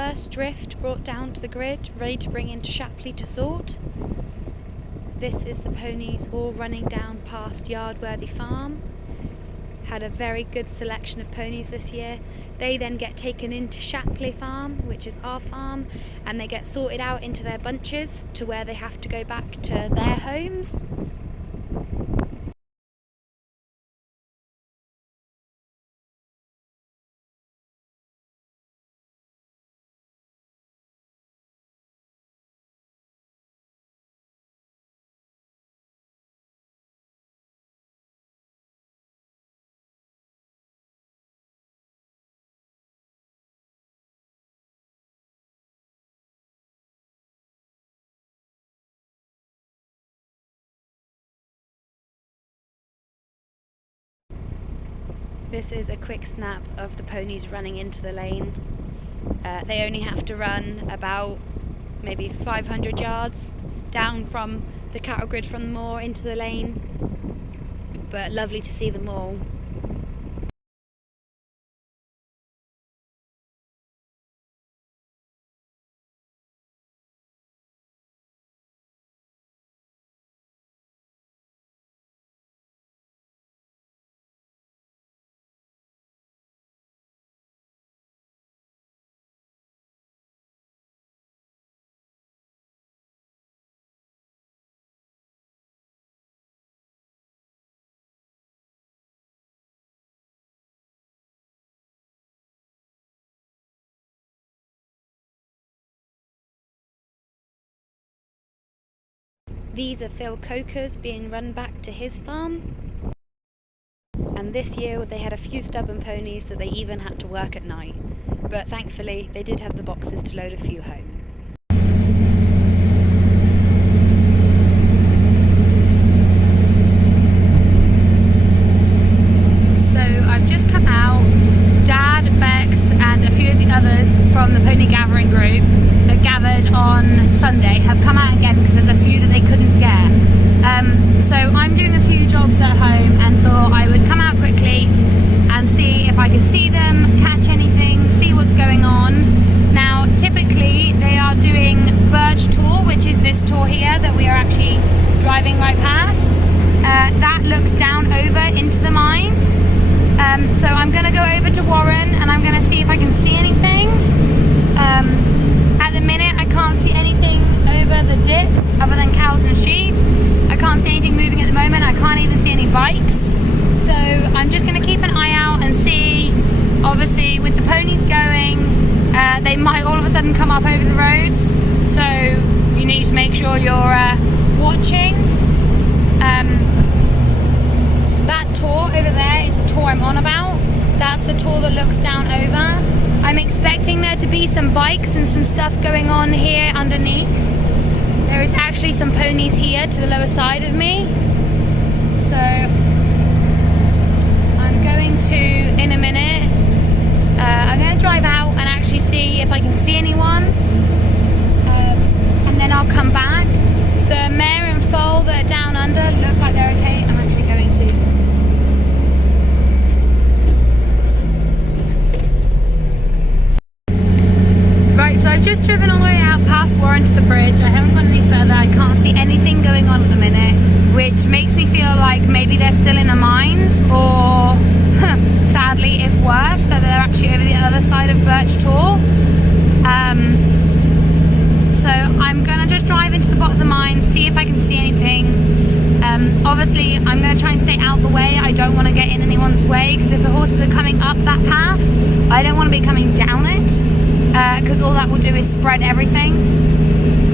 first drift brought down to the grid, ready to bring into Shapley to sort. This is the ponies all running down past Yardworthy Farm. Had a very good selection of ponies this year. They then get taken into Shapley Farm, which is our farm, and they get sorted out into their bunches to where they have to go back to their homes. This is a quick snap of the ponies running into the lane. They only have to run about maybe 500 yards down from the cattle grid from the moor into the lane, but lovely to see them all. These are Phil Coker's being run back to his farm. And this year they had a few stubborn ponies that they even had to work at night. But thankfully they did have the boxes to load a few home. So I've just come out. Dad, Bex and a few of the others from the pony gathering group that gathered on Sunday have come out again because there's a few that they couldn't get. So I'm doing a few jobs at home and thought I would come out quickly and see if I could see them, catch anything, see what's going on. Now typically they are doing Birch Tour, which is this tour here that we are actually driving right past. That looks down over into the mines. So I'm going to go over to Warren and I'm going to see if I can see anything. At the minute I can't see anything over the dip other than cows and sheep. I can't see anything moving at the moment. I can't even see any bikes. So I'm just going to keep an eye out and see. Obviously with the ponies going, they might all of a sudden come up over the roads. So you need to make sure you're watching. That tour over there is the tour I'm on about. That's the tour that looks down over. I'm expecting there to be some bikes and some stuff going on here underneath. There is actually some ponies here to the lower side of me. So I'm going to, in a minute, I'm going to drive out and actually see if I can see anyone. And then I'll come back. The mare and foal that are down under look like they're okay. I'm actually going to. So I've just driven all the way out past Warren to the bridge. I haven't gone any further. I can't see anything going on at the minute, which makes me feel like maybe they're still in the mines, or sadly, if worse, that they're actually over the other side of Birch Tor. So I'm going to just drive into the bottom of the mine, see if I can see anything. Obviously, I'm going to try and stay out the way. I don't want to get in anyone's way, because if the horses are coming up that path, I don't want to be coming down it. Because all that will do is spread everything.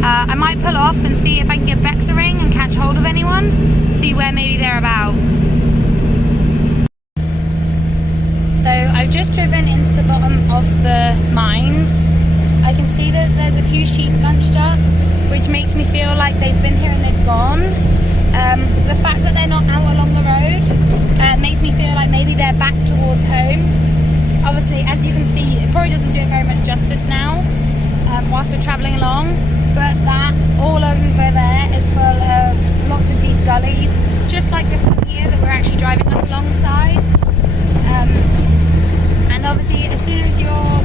I might pull off and see if I can get Bex a ring and catch hold of anyone, see where maybe they're about. So I've just driven into the bottom of the mines. I can see that there's a few sheep bunched up, which makes me feel like they've been here and they've gone. The fact that they're not out along the road makes me feel like maybe they're back towards home. Obviously, as you can see, it probably doesn't do it very much justice now whilst we're travelling along, but that all over there is full of lots of deep gullies, just like this one here that we're actually driving up alongside. And obviously, as soon as you're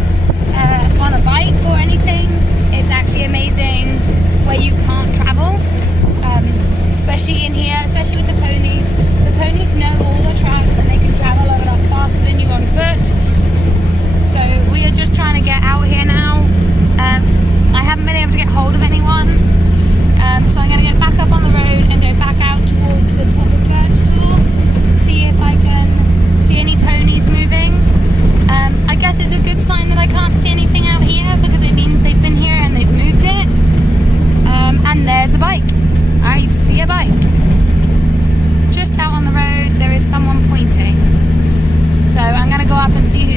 on a bike or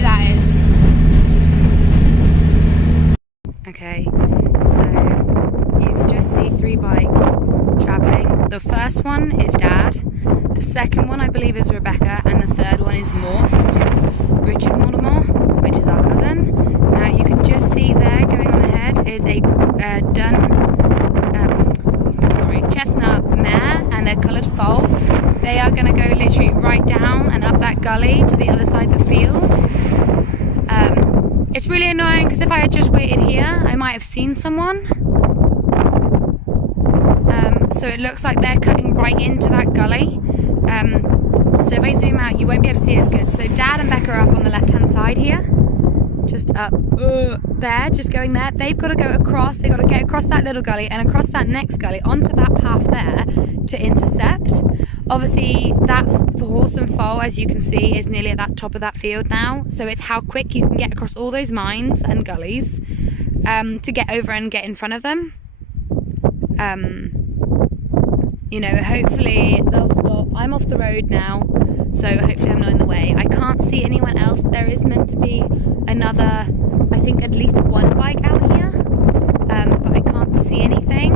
that is. Okay, so you can just see 3 bikes travelling. The first one is Dad, the second one I believe is Rebecca, and the third one is Moor, which is Richard Moor, which is our cousin. Now you can just see there going on ahead is a chestnut mare and a coloured foal. They are going to go literally right down and up that gully to the other side of the field. It's really annoying because if I had just waited here, I might have seen someone. So it looks like they're cutting right into that gully. So if I zoom out, you won't be able to see it as good. So Dad and Becca are up on the left-hand side here. Just up there, just going there. They've got to go across, they've got to get across that little gully and across that next gully onto that path there to intercept. Obviously that horse and foal, as you can see, is nearly at that top of that field now, so it's how quick you can get across all those mines and gullies to get over and get in front of them. You know, hopefully they'll stop. I'm off the road now, so hopefully I'm not in the way. I can't see anyone else. There is meant to be another, I think at least 1 bike out here, but I can't see anything.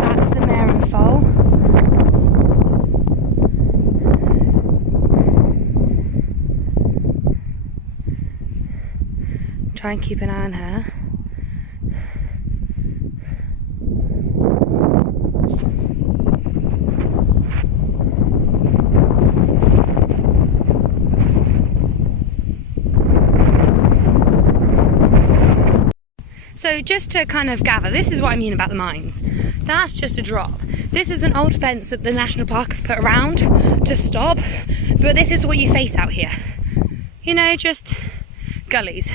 That's the mare and foal. Try and keep an eye on her. So just to kind of gather, this is what I mean about the mines. That's just a drop. This is an old fence that the National Park have put around to stop, but this is what you face out here. You know, just gullies.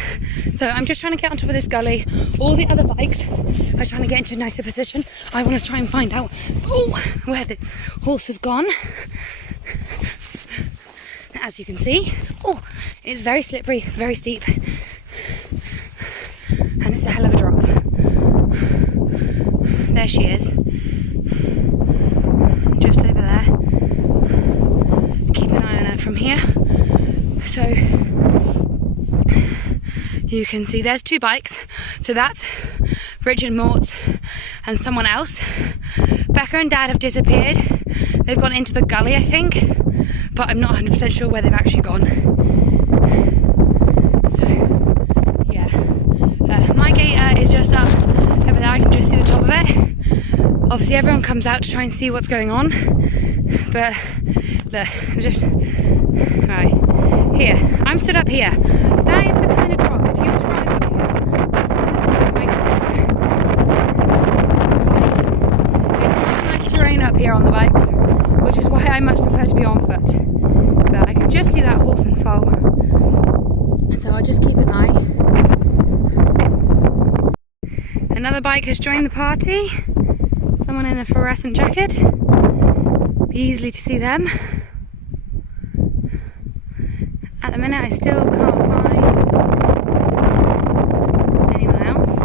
So I'm just trying to get on top of this gully. All the other bikes are trying to get into a nicer position. I want to try and find out where this horse has gone. As you can see, it's very slippery, very steep. And it's a hell of a drop. There she is. Just over there. Keep an eye on her from here. So you can see there's 2 bikes. So that's Richard Mort's and someone else. Becca and Dad have disappeared. They've gone into the gully, I think. But I'm not 100% sure where they've actually gone. My gator is just up over there. I can just see the top of it. Obviously everyone comes out to try and see what's going on, but look, just right here. I'm stood up here. That is the kind of drop. If you were to drive up here, that's the kind of drop my horse. It's not nice terrain up here on the bikes, which is why I much prefer to be on foot. But I can just see that horse and foal, so I'll just keep an eye. Another bike has joined the party. Someone in a fluorescent jacket. Be easily to see them. At the minute I still can't find anyone else.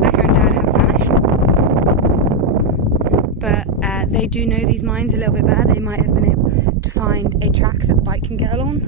Becca and Dad have vanished. But they do know these mines a little bit better. They might have been able to find a track that the bike can get along.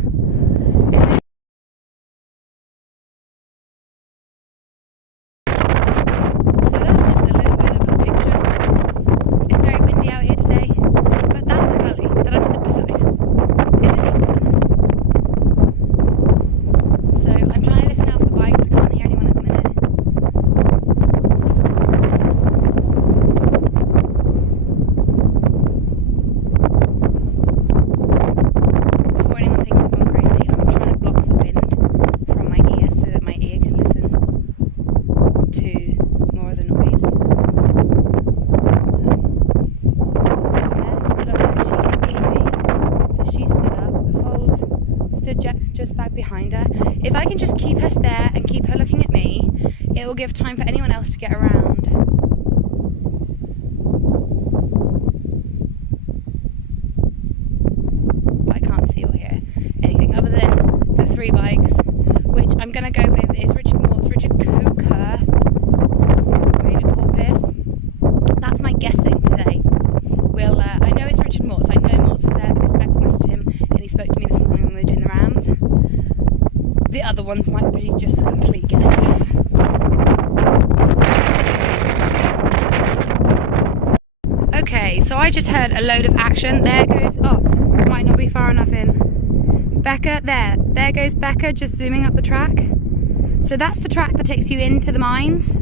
Just back behind her. If I can just keep her there and keep her looking at me, it will give time for anyone else to get around. But I can't see or hear anything other than the 3 bikes, which I'm going to go with is Richard Mort's, Richard Coker, just a complete guess. Okay, so I just heard a load of action. There goes, oh, might not be far enough in. Becca, there goes Becca, just zooming up the track. So that's the track that takes you into the mines.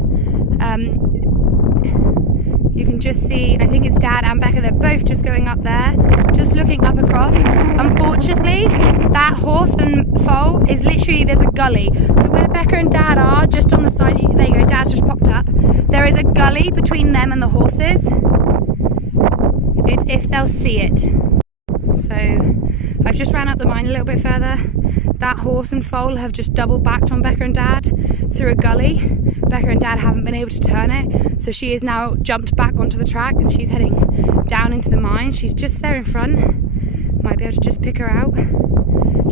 You can just see, I think it's Dad and Becca, they're both just going up there, just looking up across. Unfortunately, that horse and foal is literally, there's a gully. So where Becca and Dad are, just on the side, there you go, Dad's just popped up. There is a gully between them and the horses. It's if they'll see it. So I've just ran up the mine a little bit further. That horse and foal have just double backed on Becca and Dad through a gully. Becca and Dad haven't been able to turn it, so she is now jumped back onto the track and she's heading down into the mine. She's just there in front. Might be able to just pick her out.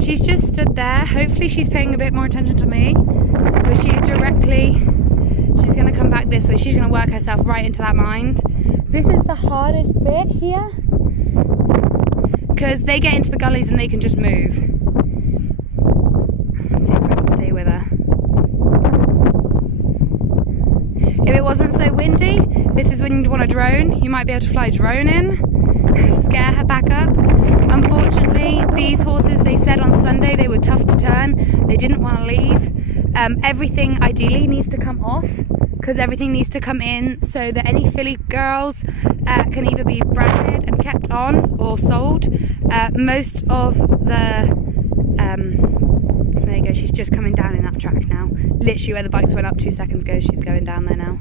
She's just stood there. Hopefully she's paying a bit more attention to me, but she's going to come back this way. She's going to work herself right into that mine. This is the hardest bit here, because they get into the gullies and they can just move. Let's see if I can stay with her. If it wasn't so windy, this is when you'd want a drone. You might be able to fly a drone in, scare her back up. Unfortunately, these horses, they said on Sunday they were tough to turn. They didn't want to leave. Everything ideally needs to come off, because everything needs to come in so that any filly girls can either be branded and kept on or sold. Most of the there you go, she's just coming down in that track now, literally where the bikes went up 2 seconds ago. She's going down there now.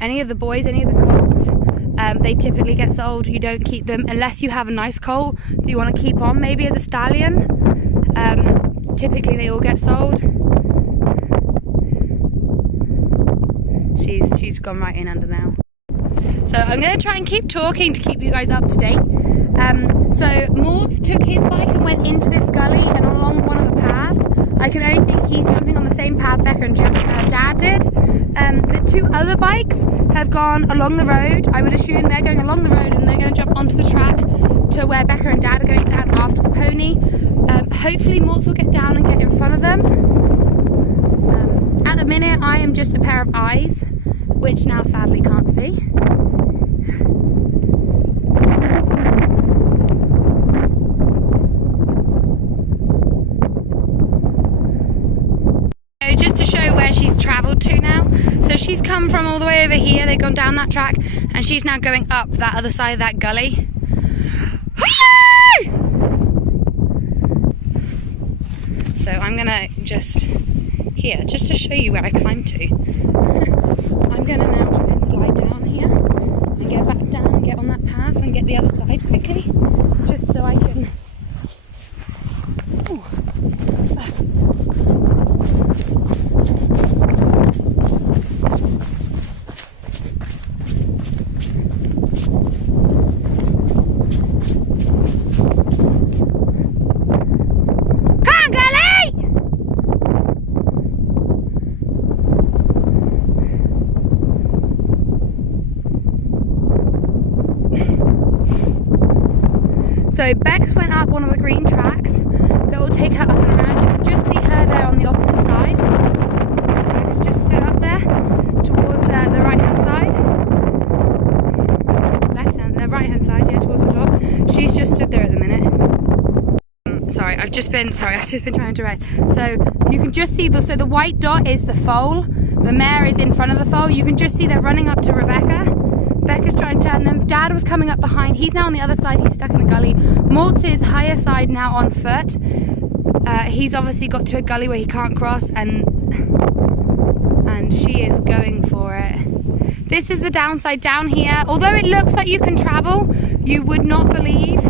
Any of the boys, any of the colts, they typically get sold. You don't keep them unless you have a nice colt that you want to keep on, maybe as a stallion. Typically they all get sold. She's gone right in under now. So I'm going to try and keep talking to keep you guys up to date. So Mort took his bike and went into this gully and along one of the paths. I can only think he's jumping on the same path Becca and Dad did. The two other bikes have gone along the road. I would assume they're going along the road and they're going to jump onto the track to where Becca and Dad are going down after the pony. Hopefully Mort will get down and get in front of them. At the minute I am just a pair of eyes, which now sadly can't see. So just to show where she's travelled to now. So she's come from all the way over here, they've gone down that track, and she's now going up that other side of that gully. So I'm gonna just to show you where I climbed to. I'm gonna now try and slide down here and get back down and get on that path and get the other side quickly, just so I can. Ooh. So Bex went up one of the green tracks that will take her up and around. You can just see her there on the opposite side. Bex just stood up there towards the right hand side. The right hand side, yeah, towards the top. She's just stood there at the minute. I've just been trying to direct. So you can just see so the white dot is the foal. The mare is in front of the foal. You can just see they're running up to Rebecca. Becca's trying to turn them. Dad was coming up behind. He's now on the other side. He's stuck in a gully. Mort's is higher side now on foot. He's obviously got to a gully where he can't cross, and she is going for it. This is the downside down here. Although it looks like you can travel, you would not believe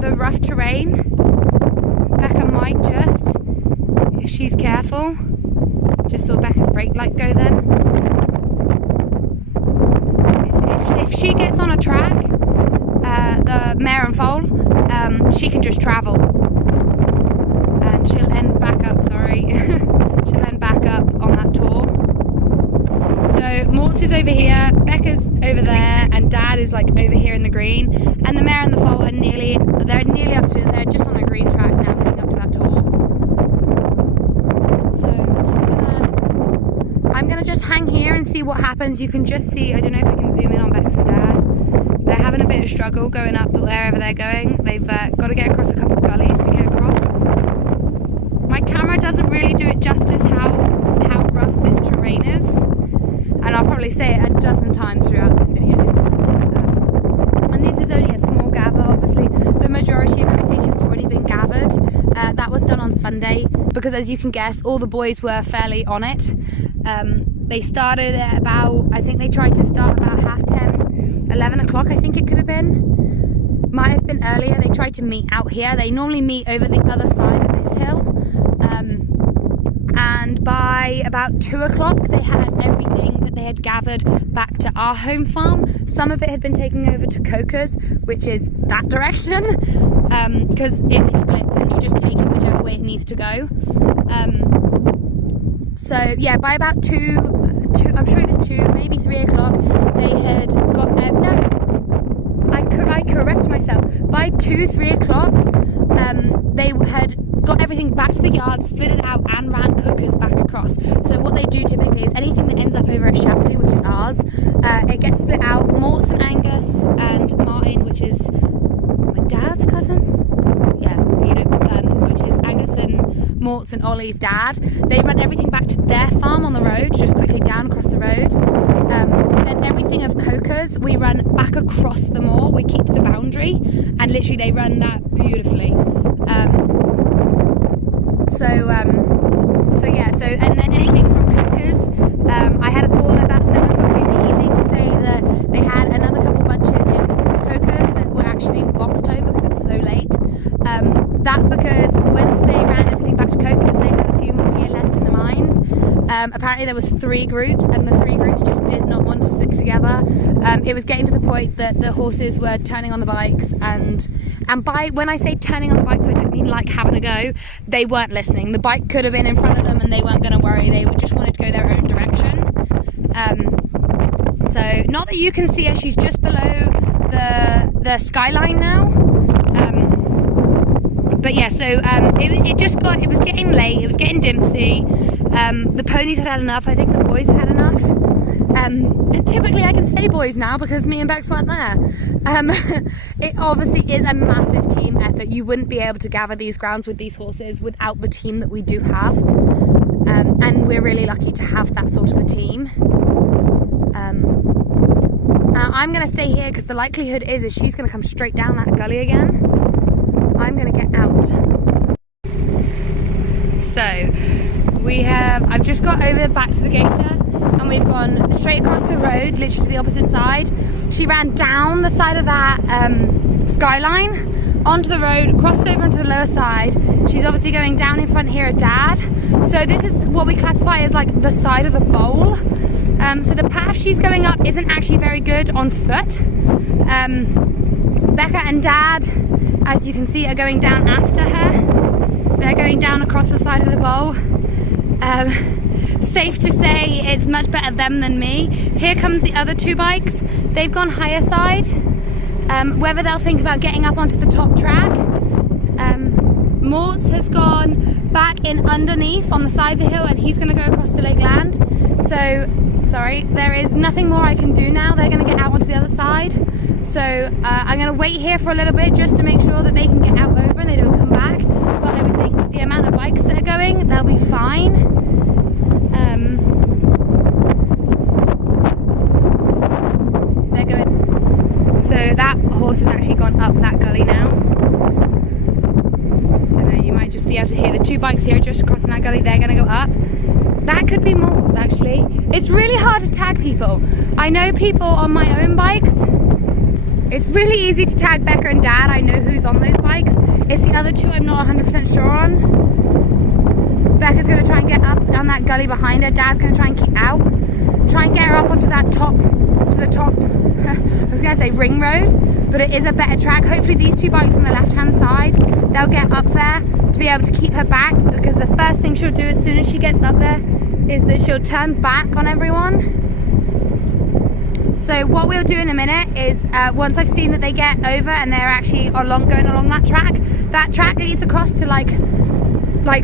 the rough terrain. Becca might just, if she's careful. Just saw Becca's brake light go then. If she gets on a track, the mare and foal, she can just travel, and she'll end back up. She'll end back up on that tour. So Mort's is over here, Becca's over there, and Dad is like over here in the green, and the mare and the foal are nearly up to it. They're just on a green track now, heading up to that tour. just hang here and see what happens. You can just see, I don't know if I can zoom in on Bex and Dad. They're having a bit of struggle going up wherever they're going. They've got to get across a couple of gullies to get across. My camera doesn't really do it justice how rough this terrain is. And I'll probably say it a dozen times throughout these videos. And this is only a small gather, obviously. The majority of everything has already been gathered. That was done on Sunday because, as you can guess, all the boys were fairly on it. They started at about, I think they tried to start about 10:30, 11 o'clock I think it could have been. Might have been earlier. They tried to meet out here. They normally meet over the other side of this hill. And by about 2 o'clock they had everything that they had gathered back to our home farm. Some of it had been taken over to Coca's, which is that direction, because it splits and you just take it whichever way it needs to go. So yeah, by about 2, I'm sure it was 2, maybe 3 o'clock, they had got, I correct myself, by 2, 3 o'clock, they had got everything back to the yard, split it out and ran Coca's back across. So what they do typically is anything that ends up over at Shapley, which is ours, it gets split out. Mort's and Angus and Martin, which is my dad's cousin, yeah, you know, which is Angus and Mort's and Ollie's dad. They run everything back to their farm on the road, just quickly down across the road. And everything of Coca's we run back across the moor. We keep the boundary, and literally they run that beautifully. So yeah, and then anything from Coca's, I had a call about 7 o'clock in the evening to say that they had another couple bunches in Coca's that were actually being boxed home because it was so late. That's because once they ran everything back to Coca's, they had a few more here left in the mines. Apparently there was 3 groups, and the 3 groups just did not want to stick together. It was getting to the point that the horses were turning on the bikes, and by, when I say turning on the bikes, I don't mean like having a go. They weren't listening. The bike could have been in front of them and they weren't going to worry. They just wanted to go their own direction. So not that you can see her, she's just below the skyline now. But yeah, so it was getting late, it was getting dimpsy. The ponies had enough, I think the boys had enough. And typically I can say boys now because me and Bex weren't there. It obviously is a massive team effort. You wouldn't be able to gather these grounds with these horses without the team that we do have. And we're really lucky to have that sort of a team. I'm going to stay here because the likelihood is she's going to come straight down that gully again. I'm going to get out. So I've just got over back to the gator and we've gone straight across the road, literally to the opposite side. She ran down the side of that skyline, onto the road, crossed over onto the lower side. She's obviously going down in front here at Dad. So this is what we classify as like the side of the bowl. So the path she's going up isn't actually very good on foot. Becca and Dad, as you can see, are going down after her. They're going down across the side of the bowl. Safe to say it's much better them than me. Here comes the other 2 bikes. They've gone higher side. Whether they'll think about getting up onto the top track. Mort has gone back in underneath on the side of the hill and he's going to go across to Lake Land. So, sorry, there is nothing more I can do now. They're going to get out onto the other side. So I'm going to wait here for a little bit just to make sure that they can get out over and they don't come back. But I would think with the amount of bikes that are going, they'll be fine. They're going. So that horse has actually gone up that gully now. Don't know, you might just be able to hear the 2 bikes here just crossing that gully. They're going to go up. That could be more, actually. It's really hard to tag people. I know people on my own bikes. It's really easy to tag Becca and Dad. I know who's on those bikes. It's the other 2 I'm not 100% sure on. Becca's going to try and get up on that gully behind her. Dad's going to try and keep out. Try and get her up onto that top, to the top, I was going to say ring road, but it is a better track. Hopefully these 2 bikes on the left-hand side, they'll get up there to be able to keep her back, because the first thing she'll do as soon as she gets up there is that she'll turn back on everyone. So what we'll do in a minute is once I've seen that they get over and they're actually going along that track leads across to like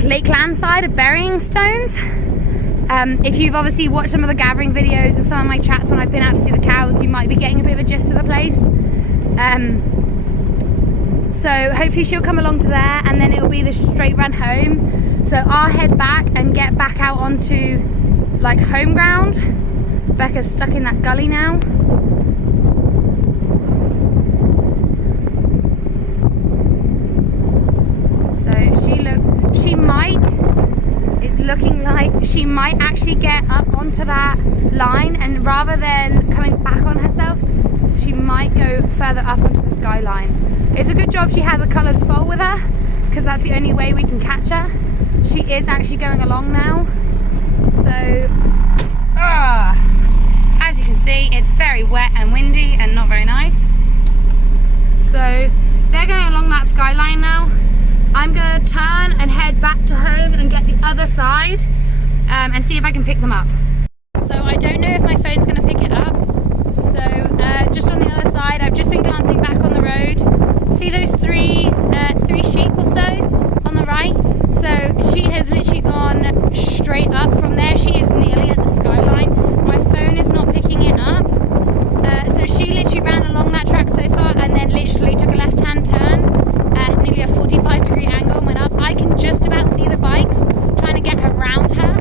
Lake Land side of Burying Stones. If you've obviously watched some of the gathering videos and some of my chats when I've been out to see the cows, you might be getting a bit of a gist of the place. So hopefully she'll come along to there, and then it'll be the straight run home. So I'll head back and get back out onto like home ground. Becca's stuck in that gully now. It's looking like she might actually get up onto that line, and rather than coming back on herself, she might go further up onto the skyline. It's a good job she has a coloured foal with her, because that's the only way we can catch her. She is actually going along now. So, as you can see, it's very wet and windy and not very nice. So, they're going along that skyline now. I'm going to turn and head back to home and get the other side and see if I can pick them up. So I don't know if my phone's going to pick it up. So just on the other side, I've just been glancing back on the road. See those three sheep or so on the right? So she has literally gone straight up from there. She is nearly at the skyline. My phone is not picking it up. So she literally ran along that track so far and then literally took a left-hand turn at nearly a 45-degree angle and went up. I can just about see the bikes trying to get around her.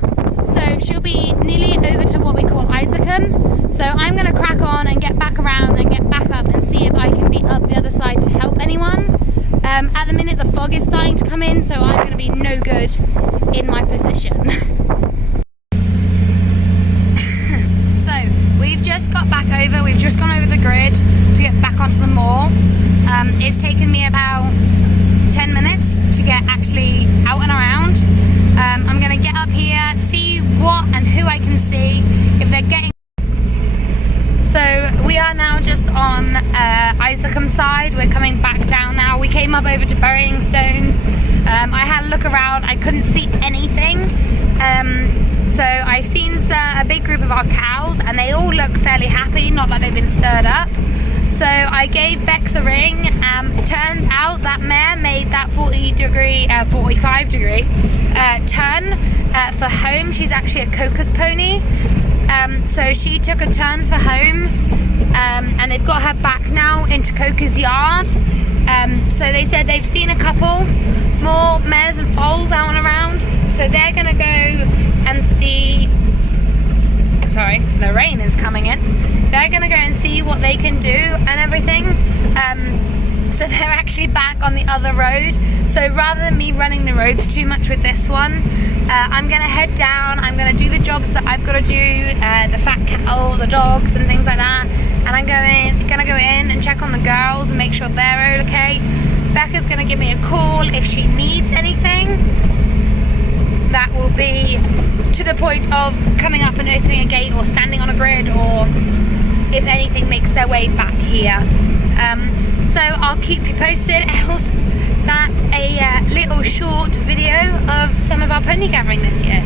So she'll be nearly over to what we call Isaacum. So I'm going to crack on and get back around and get back up and see if I can be up the other side to help anyone. At the minute the fog is starting to come in, so I'm going to be no good in my position. So we've just got back over, we've just gone over the grid to get back onto the moor. It's taken me about 10 minutes to get actually out and around. I'm going to get up here, see what and who I can see, if they're getting... So we are now just on Isaacum side. We're coming back down now. We came up over to Burying Stones. I had a look around, I couldn't see anything. So I've seen a big group of our cows and they all look fairly happy, not like they've been stirred up. So I gave Bex a ring. It turned out that mare made that 45-degree turn for home. She's actually a Cocos pony. So she took a turn for home, and they've got her back now into Cocos yard. So they said they've seen a couple more mares and foals out and around. So they're going to go and see... Sorry, the rain is coming in. They're going to go and see what they can do and everything. So they're actually back on the other road. So rather than me running the roads too much with this one, I'm going to head down. I'm going to do the jobs that I've got to do, the fat cattle, the dogs and things like that. And I'm going to go in and check on the girls and make sure they're okay. Becca's going to give me a call if she needs anything. That will be to the point of coming up and opening a gate or standing on a grid, or if anything makes their way back here. So I'll keep you posted. Else, that's a little short video of some of our pony gathering this year.